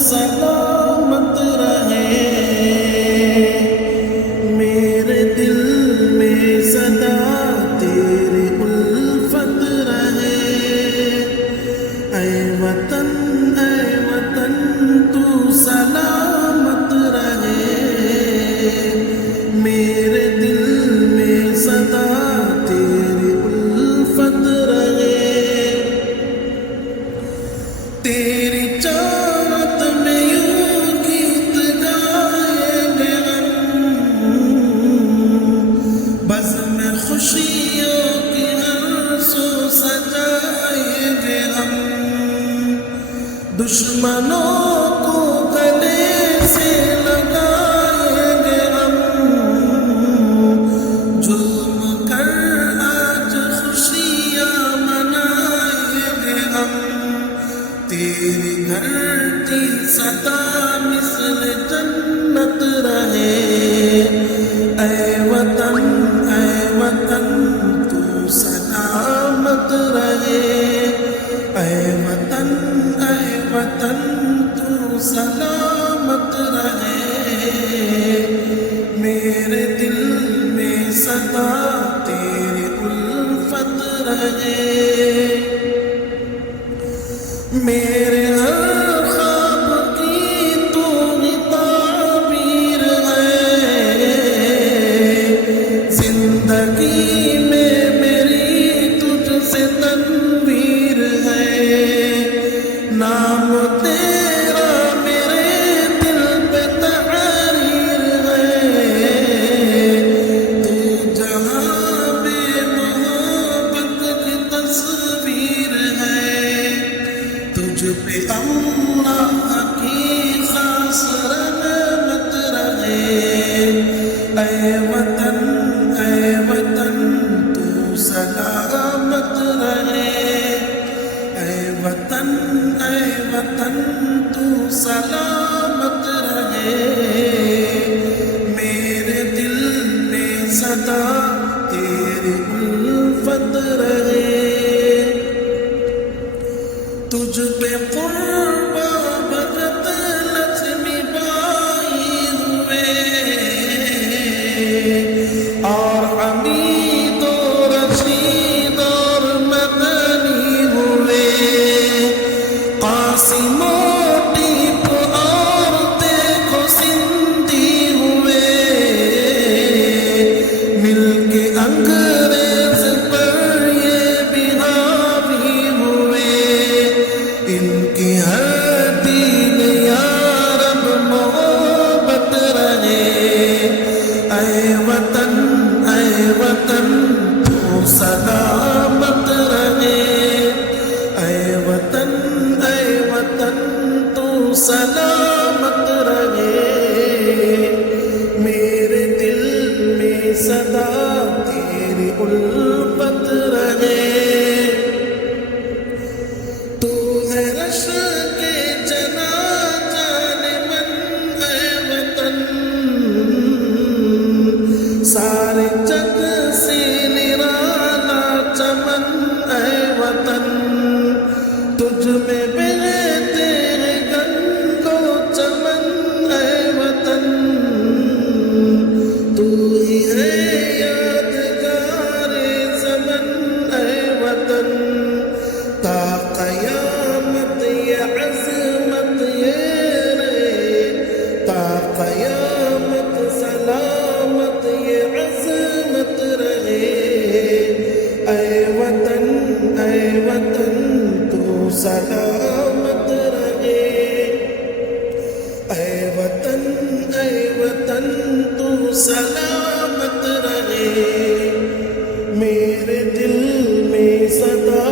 سلامت رہے، میرے دل میں سدا تیری الفت رہے۔ اے وطن تو سلامت رہے، میرے دل میں سدا تیری الفت رہے۔ تیری چاہت میں یوں گیت گائیں گے ہم، بزم خوشیوں کی ہر سو سجائیں گے ہم۔ دشمنوں کو گلے سے لگائیں گے ہم، ظلم کر آج خوشیاں منائیں گے ہم۔ تیری گھرتی صدا مثل جنت رہے، اے وطن تو سلامت رہے۔ اے وطن تو سلامت رہے، میرے دل میں سدا تیری الفت رہے۔ میرے ہر خواب کی تو ہی تعبیر ہے، زندگی میں میری تجھ سے تنویر ہے۔ نام تیرا میرے دل پہ تحریر ہے، تو جہاں بے محبت کی تصویر ہے۔ تجھ پہ اللہ کی خاص رحمت رہے، اے وطن تو سلامت رہے۔ اے وطن تو سلامت رہے، میرے دل میں سدا تیری الفت رہے۔ تجھ پہ قربا بھگت لکشمی بائی ہوئے، اور حمید و رشید اور مدنی ہوئے۔ قاسم و ٹیپ اور دیکھو سندھی ہوئے، مل کے انگریز پر یہ بھی حاوی ہوئے۔ ان کی ہر دین یا رب محبت رہے، اے وطن تو سلامت رہے۔ اے وطن تو سلامت رہے، میرے دل میں سدا تیری الفت رہے۔ تو ہے رش کے جنا جان من، اے وطن سارے جگ سے نرالا چمن، اے وطن تجھ میں بہتے ہیں گنگو چمن، اے وطن تو ہی ہے یادگار زمن، اے وطن تا قیامت یہ عظمت یہ رہے، تا قیامت سلامت یہ عظمت رہے۔ اے وطن تو سلامت رہے، اے وطن تو سلامت رہے، میرے دل میں سدا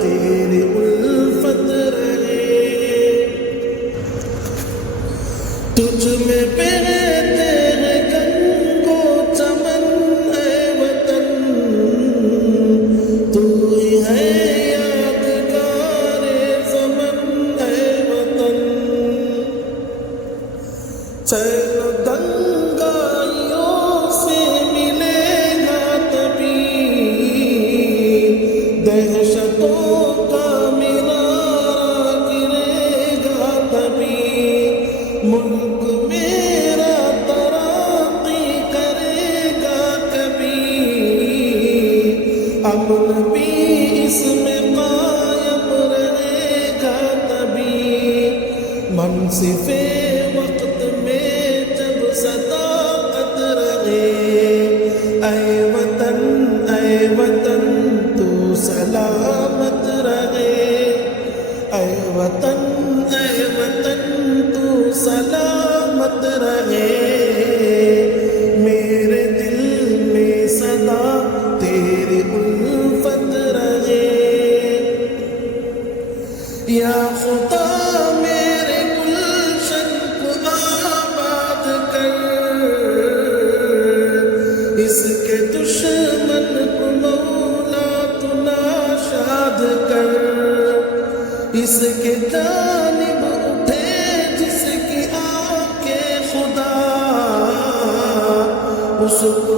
تیری الفت رہے۔ تجھ میں بہتے ہیں گنگو چمن، اے وطن تو ہی ہے یادگار زمن، اے وطن چین دنگائیوں سے ملے گا تبھی، دہشتوں کا مینارہ گرے گا تبھی۔ ملک میرا ترقی کرے گا کبھی، امن بھی اس میں قائم رہے گا تبھی، منصف وقت میں جب صداقت رہے، اے وطن تو سلامت رہے، اے وطن تو سلامت رہے، میرے دل میں سدا تیری الفت رہے، یا خدا میرے گلشن کو آباد کر، اس کے دشمن کو مولا تو ناشاد کر، اس کے جانب اٹھے جس کی آنکھیں خدا، اس کو